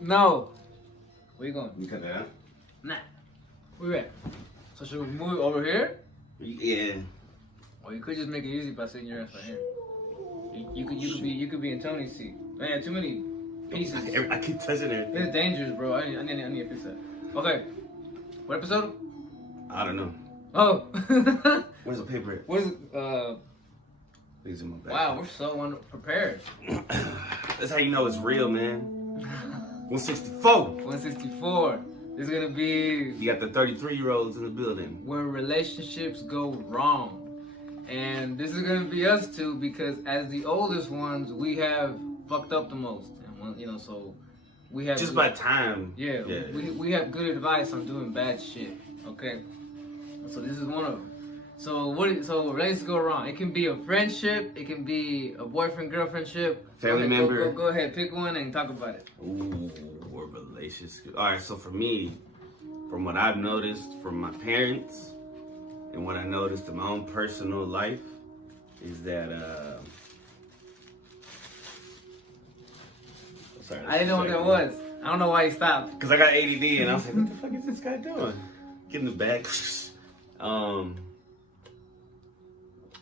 No. Where you going? You cut that out? Nah. Where you at? So should we move it over here? Yeah. Or you could just make it easy by sitting your ass right here. You could be in Toney's seat. Man, too many pieces. I keep touching everything. It's dangerous, bro. I need to fix that. Okay. What episode? I don't know. Oh. Where's the paper? What is it? These in my bag. Wow, we're so unprepared. That's how you know it's real, man. 164. 164. This is gonna be You got the 33-year-olds in the building. where relationships go wrong. And this is gonna be us too, because as the oldest ones, we have fucked up the most. And so we have Just by time. Yeah. We have good advice on doing bad shit. Okay. So this is one of them. So relationships go wrong. It can be a friendship. It can be a boyfriend-girlfriend ship. Family member. Go ahead, pick one and talk about it. Ooh, or relationship. All right, so for me, from what I've noticed from my parents and what I noticed in my own personal life is that sorry, I didn't know what that was. I don't know why he stopped. Because I got ADD and I was like, what the fuck is this guy doing? Get in the bag.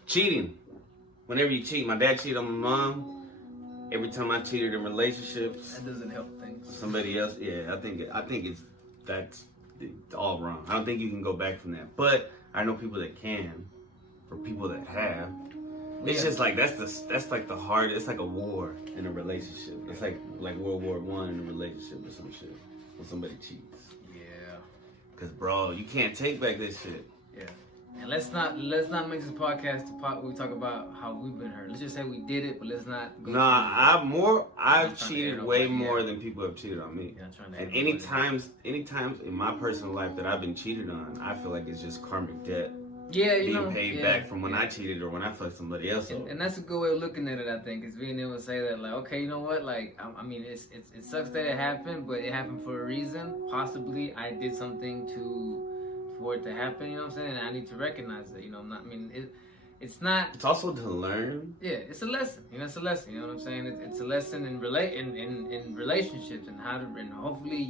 Cheating. Whenever you cheat, my dad cheated on my mom. Every time I cheated in relationships, That doesn't help things. somebody else, yeah, I think that's all wrong. I don't think you can go back from that. But I know people that can, for people that have. It's just like that's like the hard. It's like a war in a relationship. It's like World War I in a relationship or some shit when somebody cheats. Yeah. Cause bro, you can't take back this shit. Yeah. And let's not make this podcast the part where we talk about how we've been hurt. Let's just say we did it, but let's not go. Nah, I've trying to cheated air way nobody, more yeah. than people have cheated on me. Yeah, I'm trying to And air nobody. any times in my personal life that I've been cheated on, I feel like it's just karmic debt Yeah, being paid back from when I cheated or when I fucked somebody else over. And that's a good way of looking at it, I think, is being able to say that, like, okay, you know what, like, I mean, it sucks that it happened, but it happened for a reason. Possibly I did something for it to happen, you know what I'm saying? And I need to recognize it, you know. It's not. It's also to learn. Yeah, it's a lesson. You know, it's a lesson. You know what I'm saying? It's a lesson in relationships and how to. And hopefully,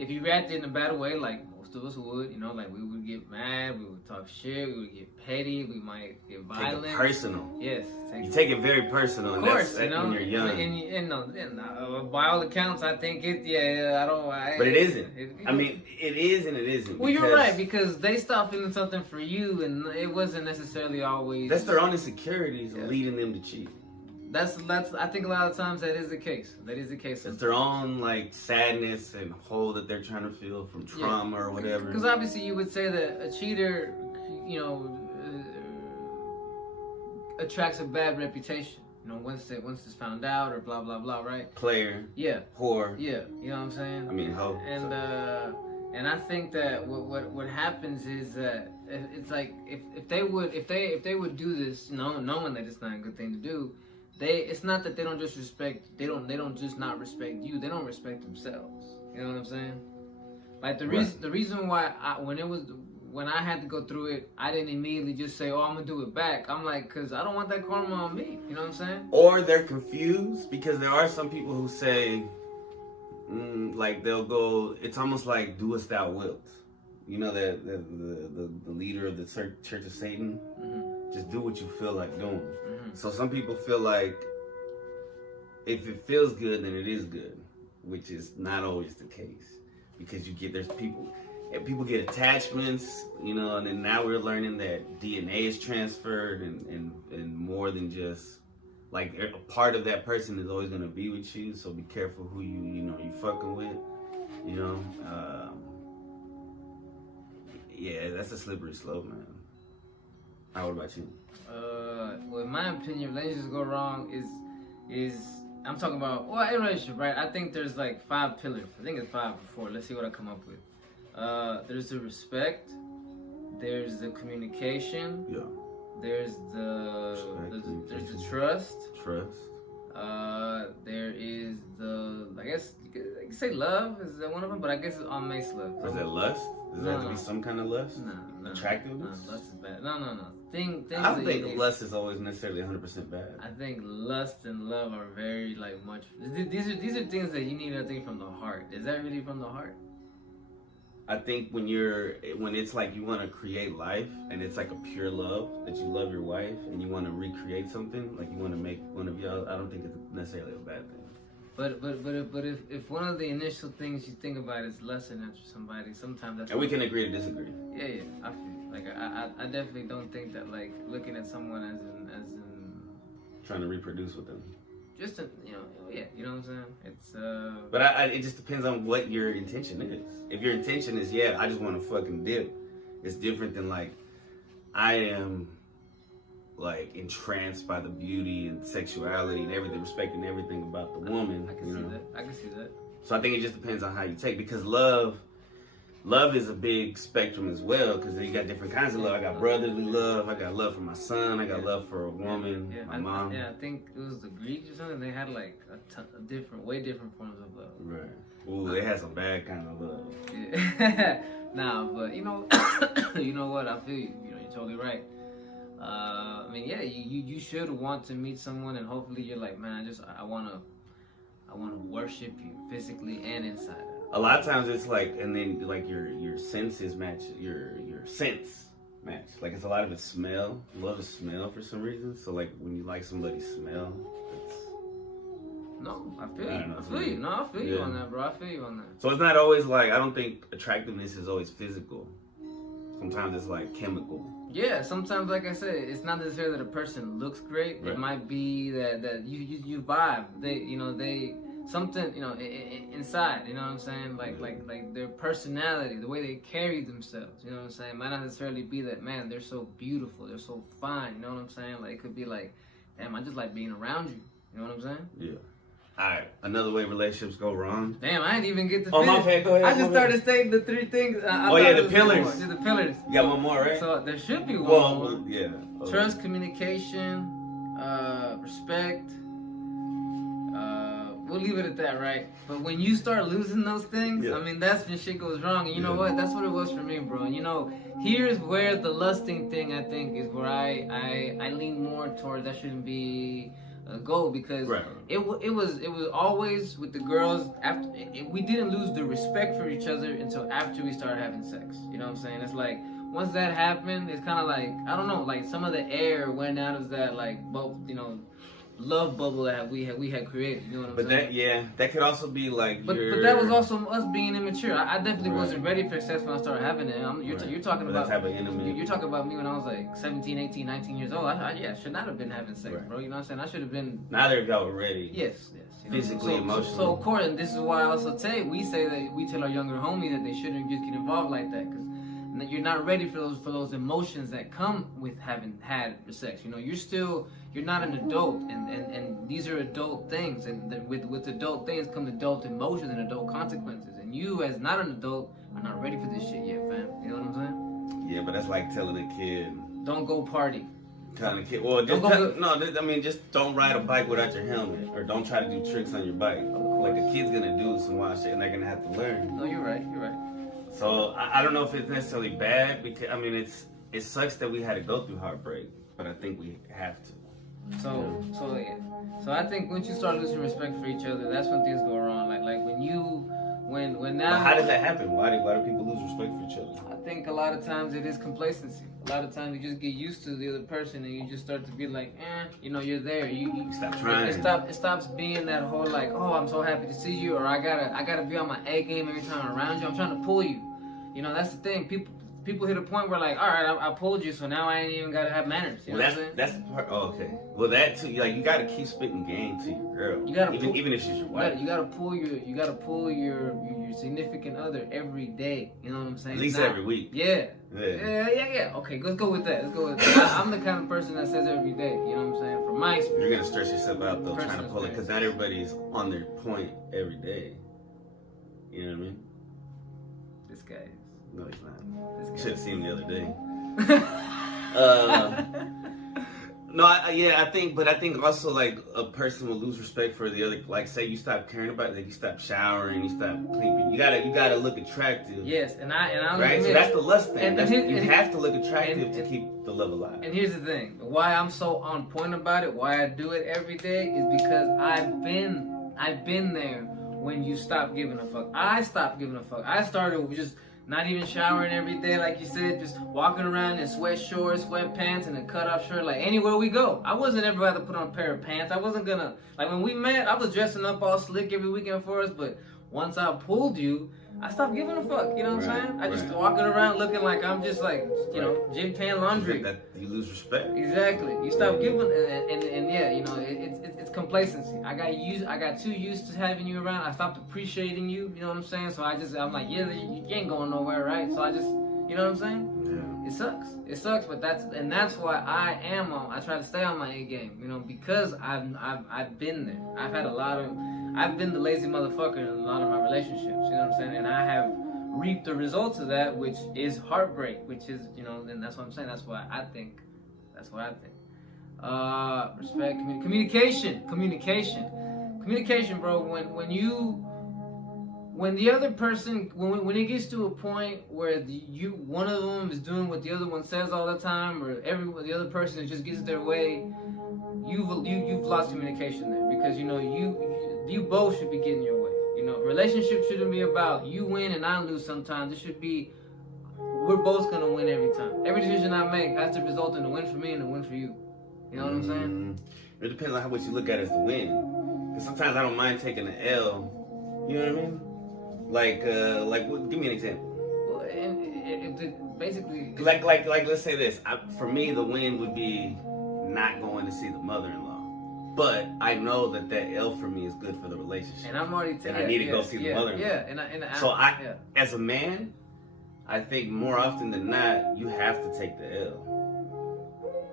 if you reacted in a bad way, like most of us would, you know, like we would get mad, we would talk shit, we would get petty, we might get violent. Take it personal. Yes. You take it very personal. Of course, that's you know, when you're young. And by all accounts, I think it. Yeah, I don't. But it isn't. I know. mean, it is and it isn't. Well, you're right, because they stopped feeling something for you, and it wasn't necessarily always. That's their own insecurities Yeah. leading them to cheat. That's. I think a lot of times that is the case. That is the case. It's their own like sadness and hole that they're trying to feel from trauma or whatever. Because obviously, you would say that a cheater, you know, attracts a bad reputation. You know, once it's found out or blah blah blah, right? Player. Yeah. Whore. Yeah. You know what I'm saying? I mean, hoe. And I think that what happens is that it's like if they would do this, knowing that it's not a good thing to do, it's not that they don't just just not respect you, they don't respect themselves. You know what I'm saying? Like the reason why when I had to go through it, I didn't immediately just say, oh, I'm gonna do it back. I'm like, cause I don't want that karma on me. You know what I'm saying? Or they're confused because there are some people who say, like they'll go. It's almost like do as thou wilt. You know the leader of the Church of Satan. Mm-hmm. Just do what you feel like doing. Mm-hmm. So some people feel like if it feels good, then it is good, which is not always the case because there's people get attachments, you know, and then now we're learning that DNA is transferred and more than just like a part of that person is always gonna be with you. So be careful who you fucking with, you know. Yeah, that's a slippery slope, man. What about you? Well, in my opinion, relationships go wrong is I'm talking about in a relationship, right? I think there's like 5 pillars. I think it's 5 or 4. Let's see what I come up with. There's the respect. There's the communication. Yeah. There's the trust. Trust. There is I guess you could say love. Is that one of them? But I guess it's all makes love. Or is that lust? Does there have to be some kind of lust? No. Attractiveness? No, lust is bad. No. things. I don't think lust is always necessarily 100% bad. I think lust and love are very like much. These are things that you need. I think from the heart. Is that really from the heart? I think when it's like you want to create life and it's like a pure love that you love your wife and you want to recreate something, like you want to make one of y'all, I don't think it's necessarily a bad thing. But if one of the initial things you think about is lusting after somebody, sometimes that's. And we can agree to disagree. Yeah. I feel like I definitely don't think that like looking at someone as in trying to reproduce with them. Just to, you know what I'm saying? It's But it just depends on what your intention is. If your intention is, I just want to fucking dip, it's different than like, I am like entranced by the beauty and sexuality and everything, respecting everything about the woman. I can see that. So I think it just depends on how you take, because love is a big spectrum as well, because you got different kinds of love. I got brotherly love, I got love for my son, I got love for a woman, my mom. I think it was the Greeks or something. They had like way different forms of love. Right. Ooh, they had some bad kind of love. Yeah. Nah, but you know what? I feel you. You know, you're totally right. I mean, yeah, you should want to meet someone, and hopefully you're like, man, I wanna worship you physically and inside out. A lot of times it's like, and then like your senses match, your sense match. Like it's a lot of it smell. Love is smell for some reason. So like when you like somebody's smell, it's. No, I feel you. No, I feel you on that, bro. I feel you on that. So it's not always like, I don't think attractiveness is always physical. Sometimes it's like chemical. Yeah, sometimes, like I said, it's not necessarily that a person looks great. Right. It might be that you vibe. They something, inside. You know what I'm saying? Like their personality, the way they carry themselves. You know what I'm saying? Might not necessarily be that, man, they're so beautiful, they're so fine. You know what I'm saying? Like it could be like, damn, I just like being around you. You know what I'm saying? Yeah. Alright, another way relationships go wrong. Damn, I didn't even get to finish. My bad, go ahead. I just started stating the three things. The pillars. The pillars. You got one more, right? So there should be one more. Yeah. Trust, communication, respect. We'll leave it at that, right? But when you start losing those things, I mean, that's when shit goes wrong. And you know what? That's what it was for me, bro. And here's where the lusting thing, I think, is where I lean more towards that shouldn't be a goal, because it was always with the girls. After we didn't lose the respect for each other until after we started having sex. You know what I'm saying? It's like once that happened, it's kind of like, I don't know, like some of the air went out of that love bubble that we had created. You know what I'm saying? That could also be like. But that was also us being immature. I definitely wasn't ready for sex when I started having it. You're talking about that type of intimate. You're talking about me when I was like 17, 18, 19 years old. I should not have been having sex, bro. You know what I'm saying? I should have been. Neither of y'all were ready. Yes. Physically, emotionally. So of course, and this is why I also we say that we tell our younger homies that they shouldn't just get involved like that, because you're not ready for those emotions that come with having had sex. You're not an adult, and these are adult things, and with adult things come adult emotions and adult consequences. And you, as not an adult, are not ready for this shit yet, fam. You know what I'm saying? Yeah, but that's like telling a kid, don't go party. Telling a kid, well, just don't ride a bike without your helmet, or don't try to do tricks on your bike. Like a kid's gonna do some wild shit, and they're gonna have to learn. No, you're right. So I don't know if it's necessarily bad, because I mean it sucks that we had to go through heartbreak, but I think we have to. So I think once you start losing respect for each other, that's when things go wrong. Like when now. But how does that happen? Why do people lose respect for each other? I think a lot of times it is complacency. A lot of times you just get used to the other person, and you just start to be like, you're there. You stop trying. It stops being that whole like, oh, I'm so happy to see you, or I gotta be on my A game every time I'm around you. I'm trying to pull you. That's the thing. People hit a point where like, all right, I pulled you, so now I ain't even gotta have manners. You know what I'm saying? That's the part. Oh, okay. Well, that too. Like you gotta keep spitting game to your girl. You gotta even if she's your wife. You gotta pull your significant other every day. You know what I'm saying? At least every week. Yeah. Okay, let's go with that. I'm the kind of person that says every day. You know what I'm saying? From my experience. You're gonna stress yourself out though, trying to pull it, because not everybody's on their point every day. You know what I mean? This guy is. No, he's not. You should have seen him the other day. No, I think also like a person will lose respect for the other. Like, say you stop caring about it, like you stop showering, you stop cleaning. You gotta look attractive. Yes, and I right. So that's the lust thing. You and have to look attractive to keep the love alive. And here's the thing: why I'm so on point about it, why I do it every day, is because I've been there when you stop giving a fuck. I stopped giving a fuck. I started with just not even showering every day, like you said, just walking around in sweat shorts, sweatpants, and a cut-off shirt, like anywhere we go. I wasn't ever about to put on a pair of pants. I wasn't gonna, like when we met, I was dressing up all slick every weekend for us, but once I pulled you, I stopped giving a fuck, you know what I'm saying? I just walking around looking like I'm just like, you know, gym pan laundry. That you lose respect. Exactly. You stop giving, and yeah, you know, it's complacency. I got too used to having you around. I stopped appreciating you, you know what I'm saying? So I'm like, yeah, you ain't going nowhere, right? So I just, you know what I'm saying? Yeah. It sucks, but that's why I try to stay on my A game, you know, because I've been there. I've been the lazy motherfucker in a lot of my relationships, you know what I'm saying? And I have reaped the results of that, which is heartbreak, which is, you know, and that's what I'm saying. That's what I think. Respect, communication, bro. When the other person, when it gets to a point where one of them is doing what the other one says all the time, or the other person just gets their way, you've lost communication there, because you know you both should be getting your way. You know, relationships shouldn't be about you win and I lose sometimes. It should be we're both gonna win every time. Every decision I make has to result in a win for me and a win for you. You know what I'm saying? It depends on what you look at as the win. Because sometimes I don't mind taking the L. You know what I mean? Like, give me an example. Well, and basically, like, let's say this. For me, the win would be not going to see the mother-in-law. But I know that L for me is good for the relationship. And I'm already I need to go see the mother-in-law. Yeah, so as a man, I think more often than not, you have to take the L.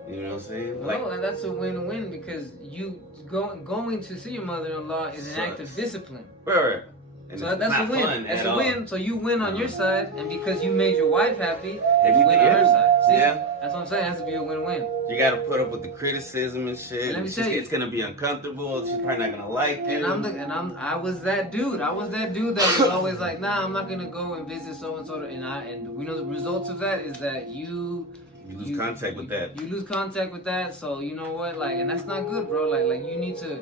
You know what I'm saying? Well, and that's a win-win, because you going to see your mother-in-law is an act of discipline. Right. And so that's a win. That's a win. So you win on your side, and because you made your wife happy, you win on her side. See? Yeah. That's what I'm saying. It has to be a win-win. You got to put up with the criticism and shit. Let me tell you, it's gonna be uncomfortable. She's probably not gonna like it. I was that dude. I was that dude that was always like, nah, I'm not gonna go and visit so and so. And we know the results of that is that you lose contact with that. You lose contact with that. So you know what? Like, and that's not good, bro. Like you need to.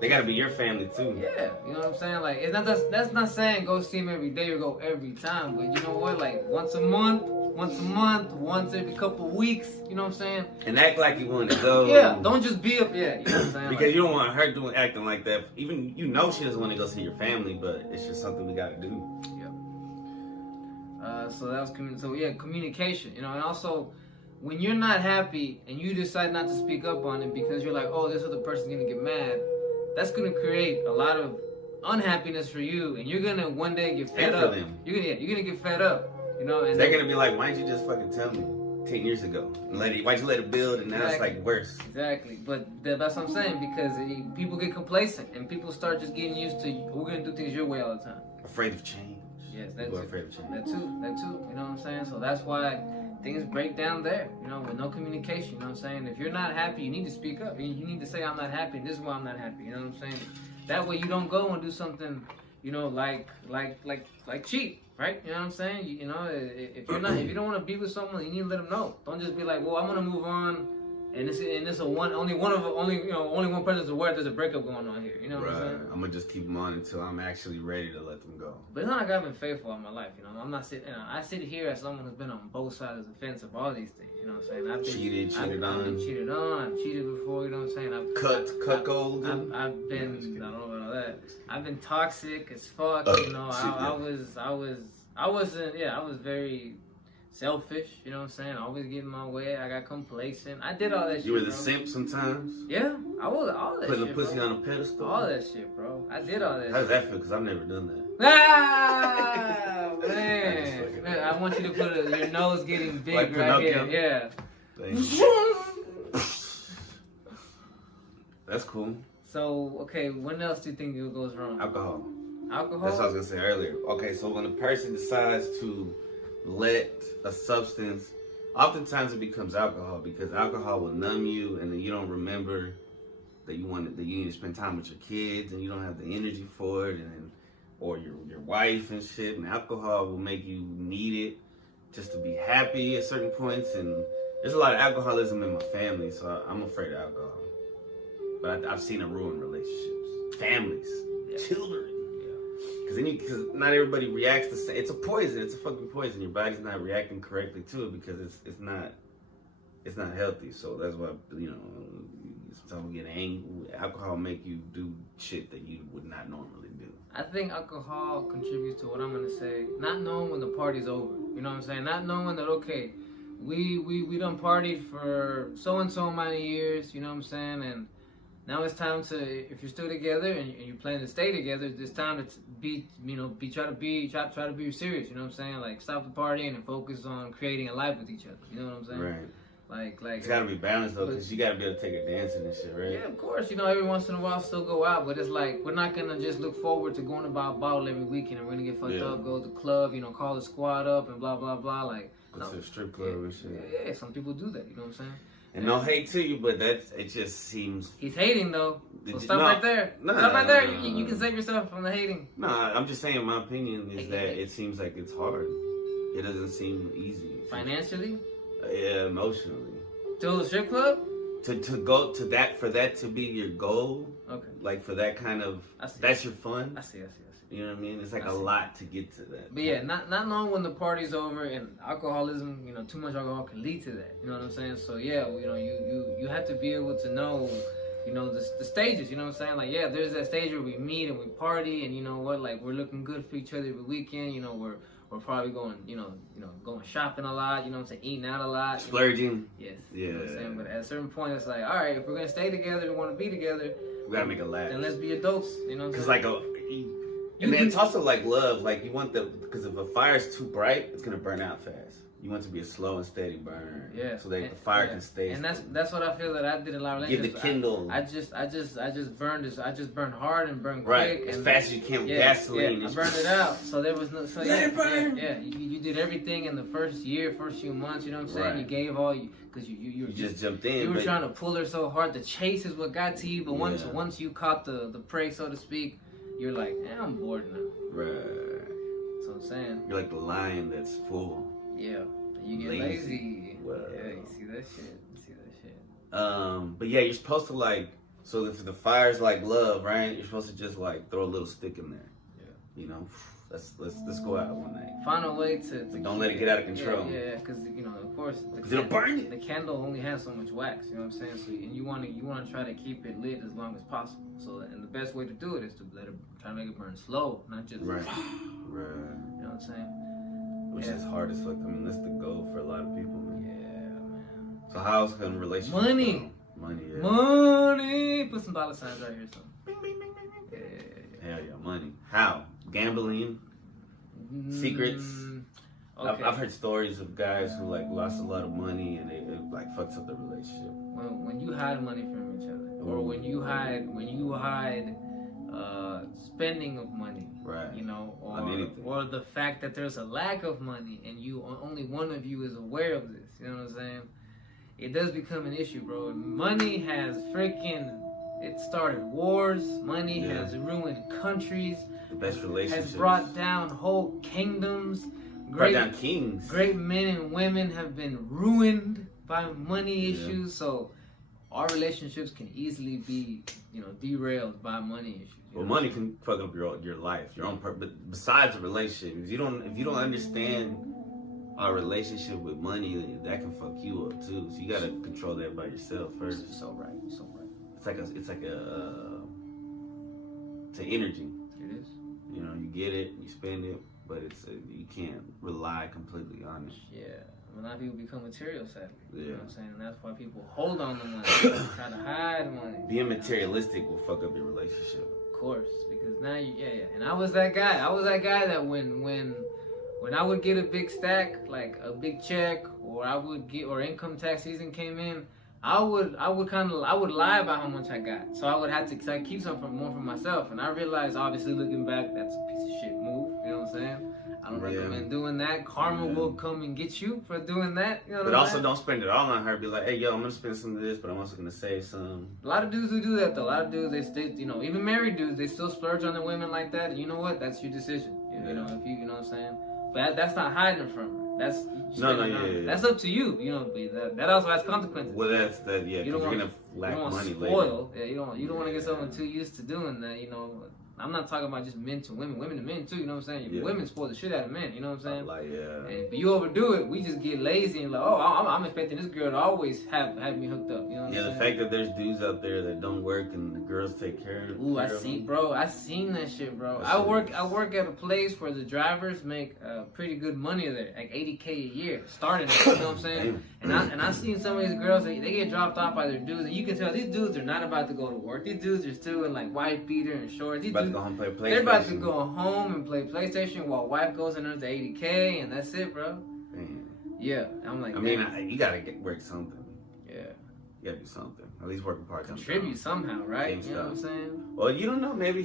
They gotta be your family too. Yeah, you know what I'm saying? Like, that's not saying go see him every day or go every time, but you know what? Like once a month, once every couple of weeks, you know what I'm saying? And act like you want to go. Yeah, don't just be up. Yeah, you know what I'm saying? Because you don't want her acting like that. Even she doesn't want to go see your family, but it's just something we gotta do. Yeah. So that was communication. You know, and also when you're not happy and you decide not to speak up on it because you're like, oh, this other person's gonna get mad. That's gonna create a lot of unhappiness for you, and you're gonna one day get fed up. Them. You're gonna get fed up, you know. And they're gonna be like, "Why'd you just fucking tell me 10 years ago? Why'd you let it build?" And now it's like worse. Exactly, but that's what I'm saying, because people get complacent and people start just getting used to we're gonna do things your way all the time. Afraid of change. Yes, people are afraid of change. That too. You know what I'm saying? So that's why things break down there, you know, with no communication, you know what I'm saying? If you're not happy, you need to speak up. You need to say, I'm not happy, this is why I'm not happy, you know what I'm saying? That way you don't go and do something, you know, like cheat, right? You know what I'm saying? You know, if you don't want to be with someone, you need to let them know. Don't just be like, well, I'm going to move on, and only one person's aware there's a breakup going on here, you know what I'm saying? I'm gonna just keep them on until I'm actually ready to let them go. But it's not like I've been faithful in my life, you know. I'm not sitting. You know, I sit here as someone who's been on both sides of the fence of all these things, you know what I'm saying? I've been cheated on. I've cheated before, you know what I'm saying? I've gold. I've been. I don't know about all that. I've been toxic as fuck, you know. I was very selfish, you know what I'm saying? Always getting my way. I got complacent. I did all that shit. You were the simp sometimes? Yeah, I was all that shit. Putting the pussy on a pedestal? All that shit, bro. I did all that How does that feel? Because I've never done that. Ah, man. I want you to put your nose getting big like right here. Yeah. That's cool. So, okay, when else do you think it goes wrong? Alcohol. That's what I was going to say earlier. Okay, so when a person decides to let a substance oftentimes it becomes alcohol because alcohol will numb you, and then you don't remember that you need to spend time with your kids, and you don't have the energy for it, and then, or your wife and shit. And alcohol will make you need it just to be happy at certain points. And there's a lot of alcoholism in my family, so I'm afraid of alcohol. But I've seen it ruin relationships, families, children. Because not everybody reacts the same. It's a poison. It's a fucking poison. Your body's not reacting correctly to it because it's not healthy. So that's why, sometimes we get angry. Alcohol make you do shit that you would not normally do. I think alcohol contributes to what I'm gonna say. Not knowing when the party's over. You know what I'm saying? Not knowing that, okay, we done partied for so and so many years. You know what I'm saying? And now it's time to, if you're still together and you plan to stay together, it's time to try to be serious. You know what I'm saying? Like, stop the partying and focus on creating a life with each other. You know what I'm saying? Right. Like it's gotta be balanced though, because you gotta be able to take a dancing and shit, right? Yeah, of course. Every once in a while still go out, but it's like we're not gonna just look forward to going to buy a bottle every weekend and we're gonna get fucked up, go to the club, call the squad up and blah blah blah. Like, go to a strip club and shit. Yeah, some people do that. You know what I'm saying? And no hate to you, but it just seems... He's hating, though. So stop right there. Stop right there. You can save yourself from the hating. No, I'm just saying my opinion is that it seems like it's hard. It doesn't seem easy. Financially? Yeah, emotionally. To the strip club? To go to that, for that to be your goal. Okay. Like, for that kind of... That's your fun. I see. You know what I mean? It's like a lot to get to that. But yeah, not knowing when the party's over, and alcoholism, too much alcohol can lead to that. You know what I'm saying? So yeah, you have to be able to know, the stages. You know what I'm saying? Like, yeah, there's that stage where we meet and we party, and you know what? Like, we're looking good for each other every weekend. We're probably going, going shopping a lot. You know what I'm saying? Eating out a lot. Splurging. Yes. Yeah. You know what I'm saying? But at a certain point, it's like, all right, if we're gonna stay together, we want to be together. We gotta make it last. Then let's be adults. You know what I'm saying? And then it's also like love, like you want because if a fire's too bright, it's gonna burn out fast. You want it to be a slow and steady burn, so that the fire can stay. And that's what I feel that I did in a lot of relationships. Give the kindle. I just burned this. I just burned hard and burned quick, as fast as you can with gasoline. Yeah, I burned it out, so there was no. So let it burn. Yeah. You did everything in the first few months. You know what I'm saying? Right. You gave all because you just jumped in. You were trying to pull her so hard. The chase is what got to you, but once you caught the prey, so to speak, you're like, I'm bored now. Right. That's what I'm saying. You're like the lion that's full. Yeah. You get lazy. Well, yeah, you see that shit. But yeah, you're supposed to so if the fire's like love, right? You're supposed to just throw a little stick in there. Yeah. Let's go out one night. Find a way to don't let it get out of control. Yeah, because of course, it'll burn you. The candle only has so much wax. You know what I'm saying? So and you want to try to keep it lit as long as possible. So and the best way to do it is to try to make it burn slow, not just right. You know what I'm saying? Which is hard as fuck. I mean, that's the goal for a lot of people, man. Yeah, man. So how's the relationship? Money. Yeah. Money. Put some dollar signs right here, so. Bing, bing, bing, bing, bing. Yeah. Hell yeah, money. How? Gambling. Secrets. Okay. I've heard stories of guys who lost a lot of money and it fucks up the relationship. When you hide money from each other, or when you hide spending of money, right? Or the fact that there's a lack of money and only one of you is aware of this. You know what I'm saying? It does become an issue, bro. Money has it started wars. Money has ruined countries. The best relationships. Has brought down whole kingdoms. Brought down kings. Great men and women have been ruined by money issues. So our relationships can easily be, derailed by money issues. Well, money can fuck up your life, your own purpose. But besides a relationship, if you don't understand our relationship with money, that can fuck you up too. So you gotta control that by yourself first. So right. It's an energy. It is. You get it, you spend it, but you can't rely completely on it. Yeah. A lot of people become material savvy. Yeah. You know what I'm saying? And that's why people hold on to money, try to hide money. Being materialistic will fuck up your relationship. Of course, because now and I was that guy. That when I would get a big stack, like a big check, or income tax season came in, I would lie about how much I got, so I would have to, cause I keep something more for myself. And I realized, obviously, looking back, that's a piece of shit move. You know what I'm saying? I don't recommend doing that. Karma will come and get you for doing that. You know but also don't spend it all on her. Be like, hey, yo, I'm gonna spend some of this, but I'm also gonna save some. A lot of dudes who do that though. A lot of dudes, they stay, you know, even married dudes, they still splurge on their women like that. And you know what? That's your decision. You know, if you know what I'm saying. But that's not hiding from her. That's that's up to you. You know, but that also has consequences. Well, that's that. Yeah, you don't you're want, gonna lack money spoil. Later. Yeah, you don't want to get someone too used to doing that. You know. I'm not talking about just men to women to men too, you know what I'm saying? Women spoil the shit out of men, you know what I'm saying? Like, and if you overdo it, we just get lazy and like, oh, I'm expecting this girl to always have me hooked up, you know what I'm saying? The fact that there's dudes out there that don't work and the girls take care of them. Ooh, I seen that shit, bro. I work at a place where the drivers make pretty good money there, like $80K a year, starting, you know what I'm saying? And I seen some of these girls, they get dropped off by their dudes, and you can tell these dudes are not about to go to work. These dudes are still in like white beater and shorts. These dudes, go home and play PlayStation. They're about to go home and play PlayStation while wife goes in under $80K, and that's it, bro. Damn. Yeah, I'm like, I mean, you gotta work something. Yeah. You gotta do something. At least working part-time. Contribute somehow, right? You know what I'm saying? Well, you don't know. Maybe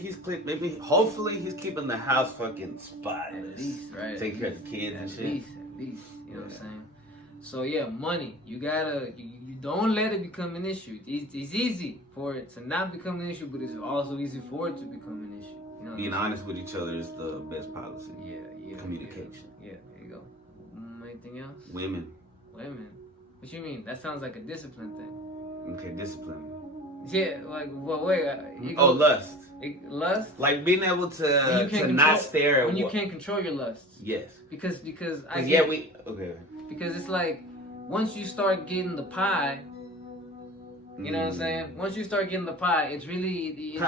hopefully he's keeping the house fucking spotless. At least, right? Take care of the kids and shit. At least. You know what I'm saying? So yeah, money. You gotta, you don't let it become an issue. It's easy for it to not become an issue, but it's also easy for it to become an issue. You know, being honest with each other is the best policy. Yeah. Communication. Yeah, there you go. Anything else? Women. What you mean? That sounds like a discipline thing. Okay, discipline. Yeah, like, well, wait. Lust. Lust? Like being able to not stare at when you can't control your lusts. Yes. Because okay. Because it's like once you start getting the pie, you know what I'm saying? Once you start getting the pie, it's really easy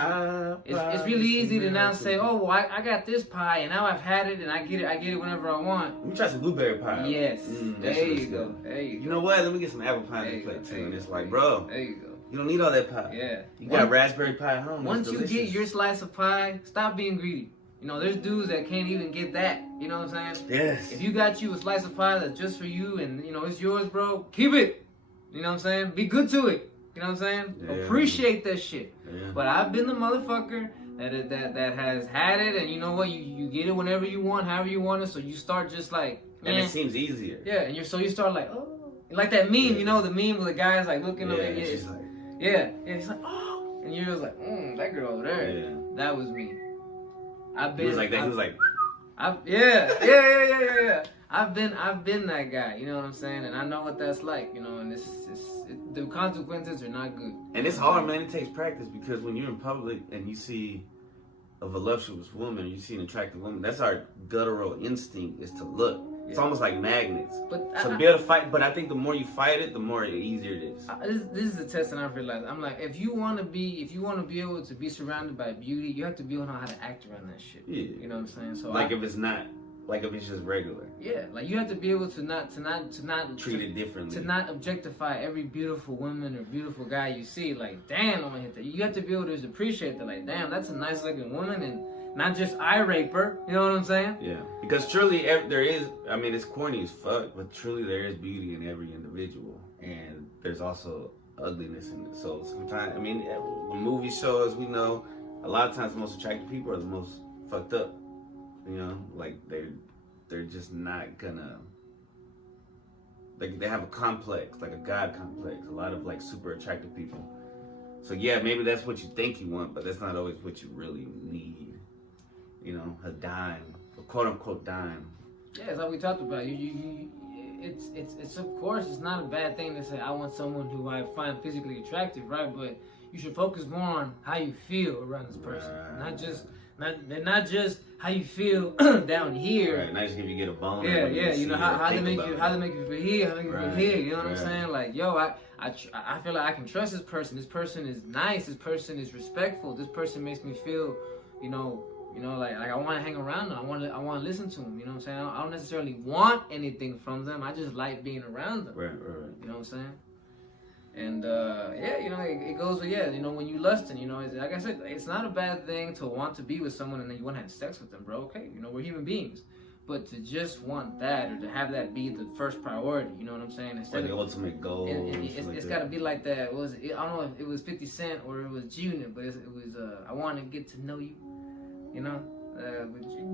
to now say, oh, well, I got this pie and now I've had it and I get it whenever I want. Let me try some blueberry pie. Yes. There you go. You know what? Let me get some apple pie to plate too. And it's like, bro, there you go. You don't need all that pie. Yeah. You got raspberry pie at home. Once you get your slice of pie, stop being greedy. You know, there's dudes that can't even get that. You know what I'm saying? Yes. If you got you a slice of pie that's just for you and, you know, it's yours, bro, keep it. You know what I'm saying? Be good to it. You know what I'm saying? Yeah. Appreciate that shit. Yeah. But I've been the motherfucker that has had it, and you know what? You get it whenever you want, however you want it, so you start just like... And it seems easier. Yeah, and you start like, oh... Like that meme, you know, the meme where the guy's like looking up and it's like... Yeah, he's like, oh, and you're just like, that girl over there. Yeah. That was me. He was like that. He was like, yeah. I've been that guy. You know what I'm saying? And I know what that's like. You know, and the consequences are not good. And it's hard, man. It takes practice because when you're in public and you see a voluptuous woman, or you see an attractive woman, that's our guttural instinct is to look. It's almost like magnets. So be able to fight, but I think the more you fight it, the more easier it is. This is the test that I've realized. I'm like, if you want to be able to be surrounded by beauty, you have to be able to know how to act around that shit. Yeah. You know what I'm saying? So like if it's not, like if it's just regular. Yeah, like you have to be able to not treat it differently. To not objectify every beautiful woman or beautiful guy you see. Like, damn, I'm gonna hit that. You have to be able to just appreciate that. Like, damn, that's a nice looking woman and. Not just eye raper, you know what I'm saying? Yeah, because truly there is, I mean, it's corny as fuck, but truly there is beauty in every individual. And there's also ugliness in it. So sometimes, I mean, when movies show us, we know a lot of times the most attractive people are the most fucked up. You know, like they're just not gonna, like they have a complex, like a God complex. A lot of like super attractive people. So yeah, maybe that's what you think you want, but that's not always what you really need. You know, a dime, a quote unquote dime. Yeah, it's like we talked about. It's of course it's not a bad thing to say I want someone who I find physically attractive, right? But you should focus more on how you feel around this person, not just how you feel down here. Right, not just if you get a bone. Yeah. You know how they make you feel here, how they make you feel here. You know what I'm saying? Like, yo, I feel like I can trust this person. This person is nice. This person is respectful. This person makes me feel, you know, like I want to hang around them. I want to listen to them. You know what I'm saying? I don't necessarily want anything from them. I just like being around them. Right. You know what I'm saying? And you know, it goes with you know, when you lusting, you know, like I said, it's not a bad thing to want to be with someone and then you want to have sex with them, bro. Okay, you know, we're human beings. But to just want that, or to have that be the first priority, you know what I'm saying? Or Instead the of, ultimate goal. it's got to be like that. I don't know if it was 50 Cent or it was G-Unit, but it was I want to get to know you, you know?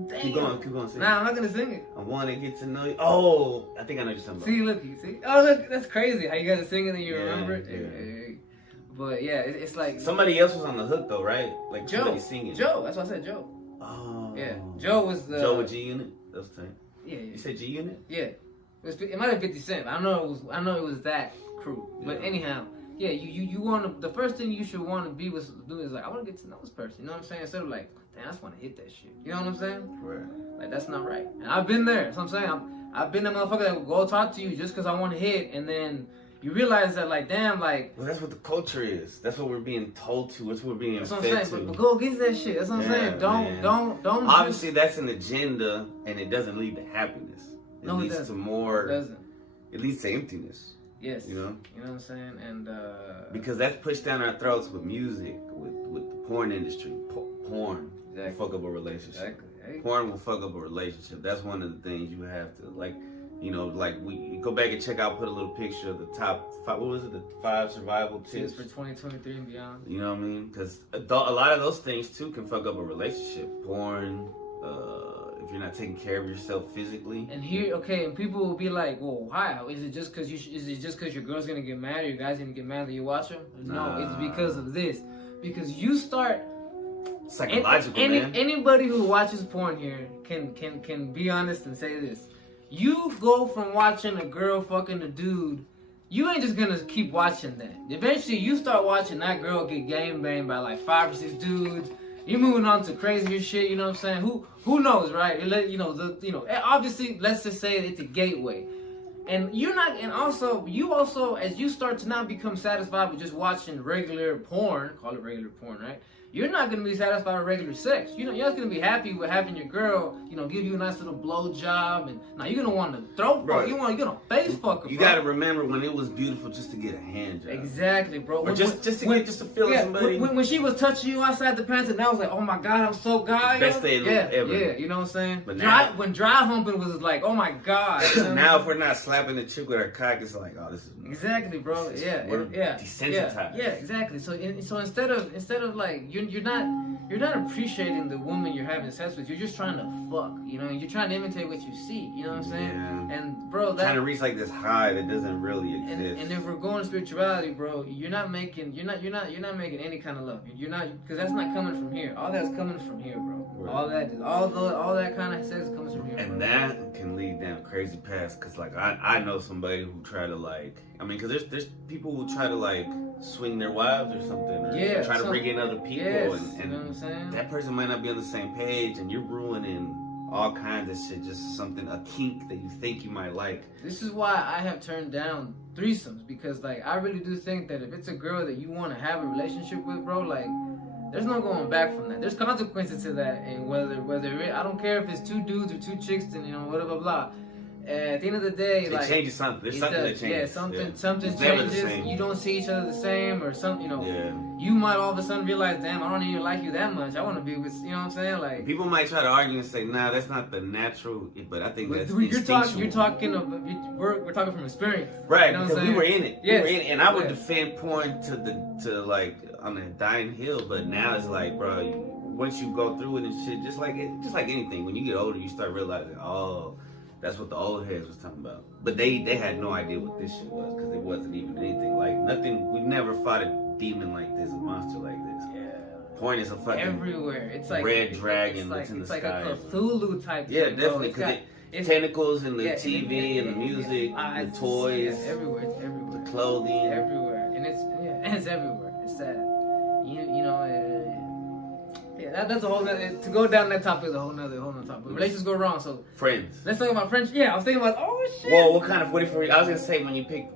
Damn. Keep going. Sing. Nah, I'm not gonna sing it. I want to get to know you. Oh, I think I know what you're talking about. See. Oh, look, that's crazy. How you guys are singing and you remember it. Yeah. But yeah, it's like somebody else was on the hook though, right? Like Joe. somebody singing. Joe. That's why I said Joe. Oh. Yeah, Joe was the. Joe with G-Unit. That was tight. Yeah. You said G-Unit? Yeah. It might have been 50 Cent. I know it was that crew. But anyhow, yeah, you want to. The first thing you should want to be was do is like, I want to get to know this person. You know what I'm saying? Instead of like, damn, I just want to hit that shit. You know what I'm saying? Right. Like that's not right. And I've been there. So I'm saying I've been the motherfucker that will go talk to you just because I want to hit, and then you realize that like, damn, like. Well, that's what the culture is. That's what we're being told to. That's what we're being that's fed what I'm saying. to. But go against that shit. That's what I'm saying. Don't. Obviously, that's an agenda, and it doesn't lead to happiness. It leads to more. It doesn't. It leads to emptiness. Yes. You know what I'm saying? And because that's pushed down our throats with music, with the porn industry. Porn will fuck up a relationship. Exactly. Hey. Porn will fuck up a relationship. That's one of the things you have to like. You know, like we go back and check out. Put a little picture of the top 5. What was it? The 5 survival tips for 2023 and beyond. You know what I mean? Because a lot of those things too can fuck up a relationship. Porn. If you're not taking care of yourself physically. And and people will be like, well, why? Is it just because your girl's gonna get mad or your guy's gonna get mad that you watch her? No, it's because of this. Because you start psychological, man. Anybody who watches porn here can be honest and say this. You go from watching a girl fucking a dude, you ain't just gonna keep watching that. Eventually, you start watching that girl get game banged by like 5 or 6 dudes. You're moving on to crazier shit. You know what I'm saying? Who knows, right? Obviously, let's just say it's a gateway. And you also, as you start to now become satisfied with just watching regular porn, call it regular porn, right? You're not gonna be satisfied with regular sex. You're just gonna be happy with having your girl, give you a nice little blow job, and now you're gonna want to throw fuck. You're gonna face fuck her. You gotta remember when it was beautiful just to get a hand job. Exactly, bro. Or just to feel somebody. When she was touching you outside the pants, and I was like, oh my god, I'm so God. Best day ever. Yeah, you know what I'm saying? But now, when dry humping was like, oh my god. Now if we're not slapping the chick with our cock, it's like, oh, this is exactly, bro. We're desensitized. Yeah, exactly. So instead of like you're not appreciating the woman you're having sex with. You're just trying to fuck, You're trying to imitate what you see, you know what I'm saying? Yeah. And bro, trying to reach like this high that doesn't really exist. And if we're going to spirituality, bro, you're not making any kind of love. You're not, because that's not coming from here. All that's coming from here, bro. Right. All that kind of sex comes from here. And bro. That can lead down crazy paths. Cause like I know somebody who try to because there's people who try to swing their wives or something, or try to bring in other people, and you know what I'm saying? That person might not be on the same page, and you're ruining all kinds of shit, just a kink that you think you might like. This is why I have turned down threesomes, because I really do think that if it's a girl that you want to have a relationship with, bro, there's no going back from that. There's consequences to that, and I don't care if it's 2 dudes or 2 chicks, and blah blah blah. At the end of the day, it changes something. There's something that changes. Something changes. You don't see each other the same, or something. You might all of a sudden realize, damn, I don't even like you that much. I want to be with, you know what I'm saying? People might try to argue and say, nah, that's not the natural. But I think that's instinctual. We're talking from experience, right? You know because we were in it. Yes. We were in it, and I would defend porn on a dying hill. But now it's like, bro, once you go through it and shit, just like anything, when you get older, you start realizing, oh. That's what the old heads was talking about. But they had no idea what this shit was, because it wasn't even anything like nothing. We've never fought a demon like this, a monster like this. Yeah. Porn is a fucking everywhere. It's like red dragon that's in the sky. It's like a Cthulhu type. Yeah, thing, definitely. Because it's tentacles and the TV and the music, the toys, everywhere. It's everywhere. The clothing, everywhere, and it's everywhere. It's that that's a whole nother, to go down that topic is a whole nother topic. Relations go wrong, so friends. Let's talk about friends. Yeah, I was thinking about shit. Well, what kind of I was gonna say when you pick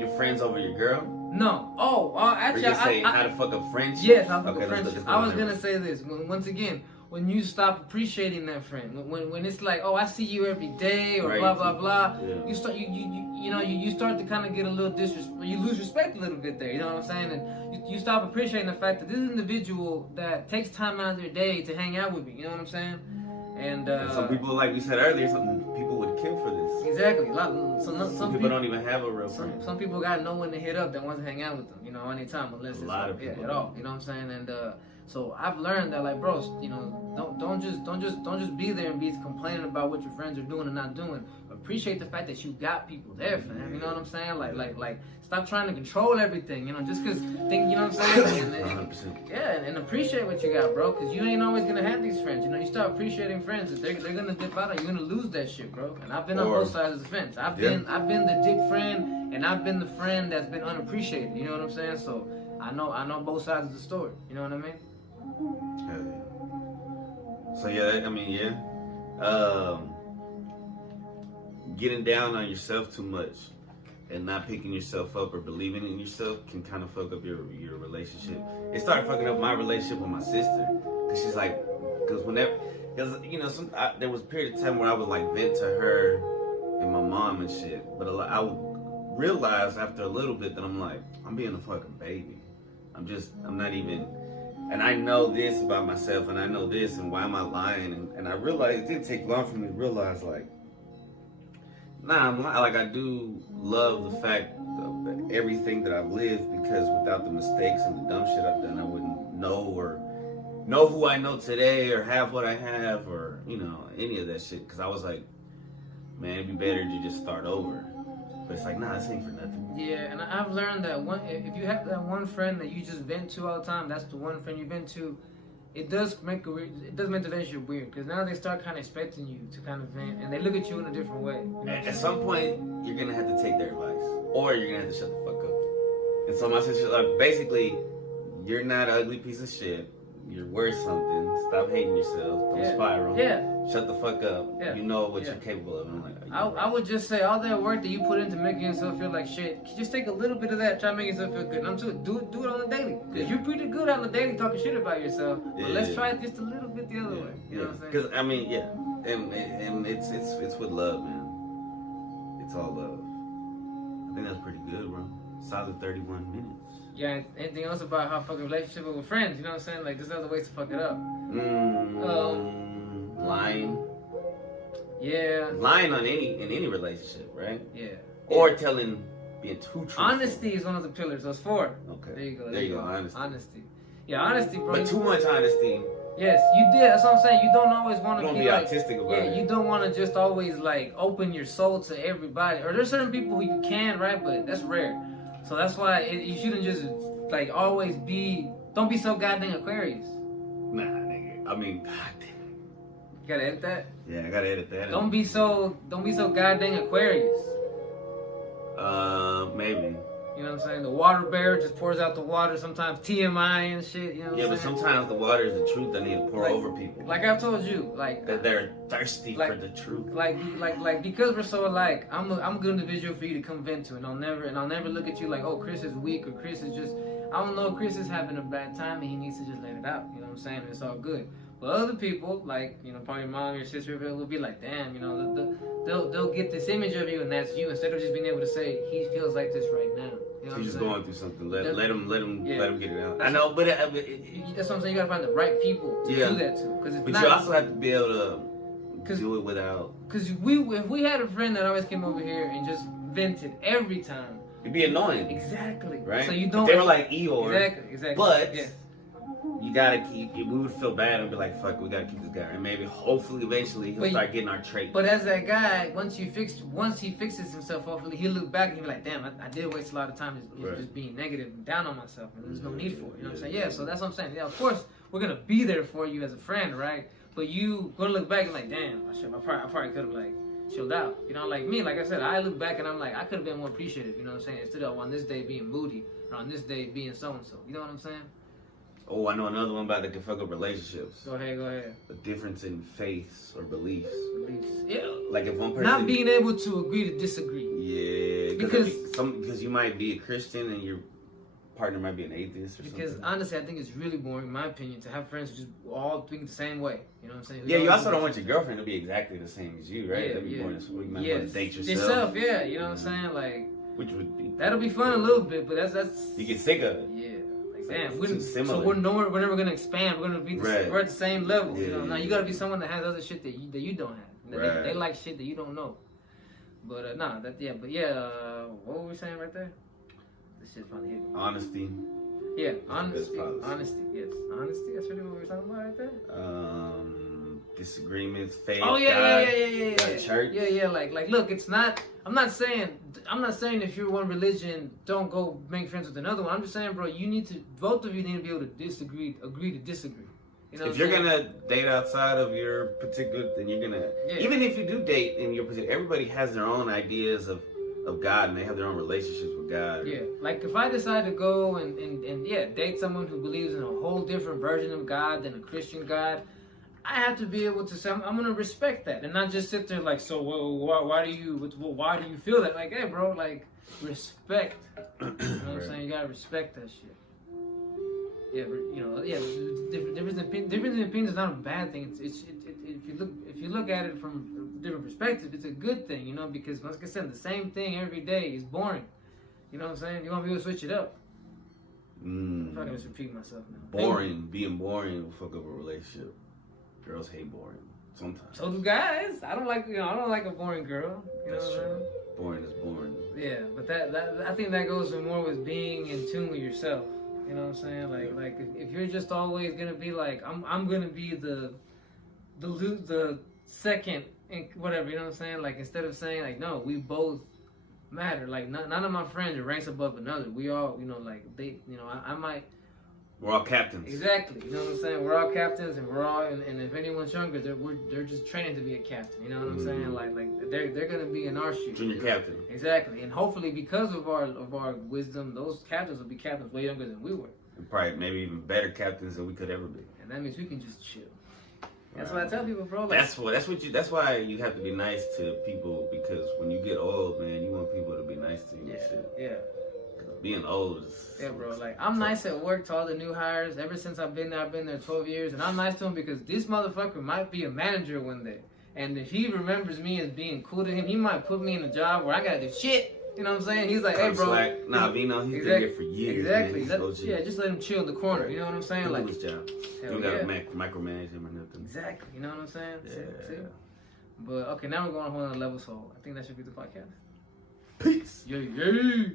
your friends over your girl. No. Actually, how to fuck up friendship. Yes, how to fuck up friendship. I was gonna say this once again. When you stop appreciating that friend, when it's like, I see you every day, or blah blah blah, you start you start to kind of get a little you lose respect a little bit there. You know what I'm saying? And you stop appreciating the fact that this individual that takes time out of their day to hang out with me. You know what I'm saying? And some people, like we said earlier, some people would kill for this. Exactly. Some people don't even have a real friend. Some people got no one to hit up that wants to hang out with them, you know, anytime, unless it's at all. You know what I'm saying? And so I've learned that, like, bro, you know, don't just be there and be complaining about what your friends are doing and not doing. Appreciate the fact that you got people there, fam. You know what I'm saying? Like, stop trying to control everything. You know, just because think, you know what I'm saying? And appreciate what you got, bro. Because you ain't always gonna have these friends. You know, you start appreciating friends. If they're gonna dip out, you're gonna lose that shit, bro. And I've been on both sides of the fence. I've been the dick friend, and I've been the friend that's been unappreciated. You know what I'm saying? So I know both sides of the story. You know what I mean? So yeah, I mean, getting down on yourself too much and not picking yourself up or believing in yourself can kind of fuck up your relationship. It started fucking up my relationship with my sister, because she's like, because you know, there was a period of time where I would like vent to her and my mom and shit, but I would realize after a little bit that I'm like, I'm being a fucking baby. I'm not even. And I know this about myself, and I know this, and why am I lying? And I realized it didn't take long for me to realize, like, nah, I'm lying. Like, I do love the fact of everything that I've lived, because without the mistakes and the dumb shit I've done, I wouldn't know who I know today, or have what I have, or, you know, any of that shit. Because I was like, man, it'd be better to just start over. But it's like, nah, this ain't for nothing. Yeah, and I've learned that if you have that one friend that you just vent to all the time, that's the one friend you vent to. It does make the relationship weird, because now they start kind of expecting you to kind of vent, and they look at you in a different way. You know at some point, you're gonna have to take their advice, or you're gonna have to shut the fuck up. And so my sister, like, basically, you're not an ugly piece of shit. You're worth something. Stop hating yourself. Don't spiral. Yeah. Shut the fuck up. Yeah. You know what you're capable of. And I'm like, I would just say all that work that you put into making yourself feel like shit, just take a little bit of that, try to make yourself feel good. And I'm too, do it on the daily. Because you're pretty good on the daily talking shit about yourself. But let's try it just a little bit the other way. You know what I'm saying? Because, I mean, and it's with love, man. It's all love. I think that's pretty good, bro. Solid 31 minutes. Yeah, anything else about how fucking relationship with friends? You know what I'm saying? Like, there's other ways to fuck it up. Lying. Yeah. Lying in any relationship, right? Yeah. Or being too truthful. Honesty is one of the pillars. Those 4. Okay. There you go. Honesty. Yeah, honesty, bro. But too much honesty. Yes, you did. That's what I'm saying. You don't always want to be like, autistic about it. Yeah, you don't want to just always like open your soul to everybody. Or there's certain people who you can, right? But that's rare. So that's why you shouldn't just like always be. Don't be so goddamn Aquarius. Nah, nigga. I mean, goddamn. You gotta edit that. Yeah, I gotta edit that. Don't be so goddamn Aquarius. Maybe. You know what I'm saying? The water bear just pours out the water. Sometimes TMI and shit. You know what I'm but saying? sometimes the water is the truth that need to pour over people. Like I've told you, like that they're thirsty for the truth. Like because we're so alike, I'm a good individual for you to come vent to, and I'll never look at you like, oh, Chris is weak, or Chris is just, I don't know, Chris is having a bad time and he needs to just let it out. You know what I'm saying? It's all good. But other people, like, you know, probably your mom, your sister, will be like, damn, you know, they'll get this image of you, and that's you, instead of just being able to say he feels like this right now. You know He's just going through something. Let him get it out. That's I know, but that's what I'm saying. You gotta find the right people to do that to. But you also have to be able to do it without. Because if we had a friend that always came over here and just vented every time, it'd be annoying. Exactly. Right. So you don't. If they were like Eeyore. Exactly. But. Yeah. You gotta keep. We would feel bad and be like, "Fuck, we gotta keep this guy." And maybe, hopefully, eventually, he'll start getting our traits. But as that guy, once he fixes himself, hopefully, he'll look back and he'll be like, "Damn, I did waste a lot of time just being negative and down on myself, and there's no need for it." You know what I'm saying? Yeah. So that's what I'm saying. Yeah, of course, we're gonna be there for you as a friend, right? But you gonna look back and like, "Damn, I probably could have like chilled out." You know, like me, like I said, I look back and I'm like, I could have been more appreciative. You know what I'm saying? Instead of on this day being moody, or on this day being so and so. You know what I'm saying? Oh, I know another one about that can fuck up relationships. Go ahead. The difference in faiths or beliefs. Yeah. Like if one person not being able to agree to disagree. Yeah. Because you might be a Christian and your partner might be an atheist or something. Because honestly, I think it's really boring, in my opinion, to have friends who just all think the same way. You know what I'm saying? Yeah, you also don't want your girlfriend to be exactly the same as you, right? Yeah, That'd be boring. So you might want to date yourself. Yeah, you know what I'm saying? Like, which would be that'll be fun a little bit, but that's you get sick of it. Yeah. damn, It's we too didn't, so similar. we're never gonna expand. We're gonna be Right. we're at the same level. You Yeah, know, now you gotta be someone that has other shit that you don't have. Right. They like shit that you don't know. But nah, what were we saying right there? This shit finally hit me. Honesty. Yeah, That's the honesty. best policy. Honesty, yes. Honesty, that's really what we were talking about right there. Disagreements, faith. Oh yeah. Church. Yeah. Like, look, it's not. I'm not saying if you're one religion, don't go make friends with another one. I'm just saying, bro, both of you need to be able to agree to disagree. You know If you're gonna date outside of your particular, then you're gonna. Yeah. Even if you do date in your particular, everybody has their own ideas of God, and they have their own relationships with God. Yeah, like if I decide to go and date someone who believes in a whole different version of God than a Christian God, I have to be able to say I'm gonna respect that and not just sit there like, so why do you feel that? Like, hey, bro, like respect. You know what I'm saying? You gotta respect that shit. Yeah, difference in opinion is not a bad thing. If you look at it from a different perspective, it's a good thing, you know, because like I said, the same thing every day is boring. You know what I'm saying? You want to be able to switch it up. I'm probably just repeat myself now. Boring, being boring will fuck up a relationship. Girls hate boring sometimes. So do guys. I don't like a boring girl. You know That's what I'm true. saying? Boring is boring. Yeah, but that I think that goes more with being in tune with yourself. You know what I'm saying? Like if you're just always gonna be like I'm gonna be the second and whatever. You know what I'm saying? Like instead of saying like no, we both matter. Like none of my friends are ranks above another. We all I might. We're all captains. Exactly. You know what I'm saying? We're all captains, and we're all and if anyone's younger, they're just training to be a captain. You know what I'm saying? Like they're gonna be in our shoes. Junior captain. Exactly. And hopefully because of our wisdom, those captains will be captains way younger than we were. And probably maybe even better captains than we could ever be. And that means we can just chill. That's what I tell people, bro. Like, That's why you have to be nice to people, because when you get old, man, you want people to be nice to you and shit. Yeah. Being old is... Yeah, bro. Like, I'm nice at work to all the new hires. Ever since I've been there 12 years. And I'm nice to him because this motherfucker might be a manager one day. And if he remembers me as being cool to him, he might put me in a job where I gotta do shit. You know what I'm saying? He's like, hey, bro. Slack. Nah, Vino, he's been here for years. Exactly. Man. Yeah, just let him chill in the corner. You know what I'm saying? Like Like, his job. You don't gotta micromanage him or nothing. Exactly. You know what I'm saying? Yeah. See? But, okay, now we're going on a whole other level, so I think that should be the podcast. Peace. Yay.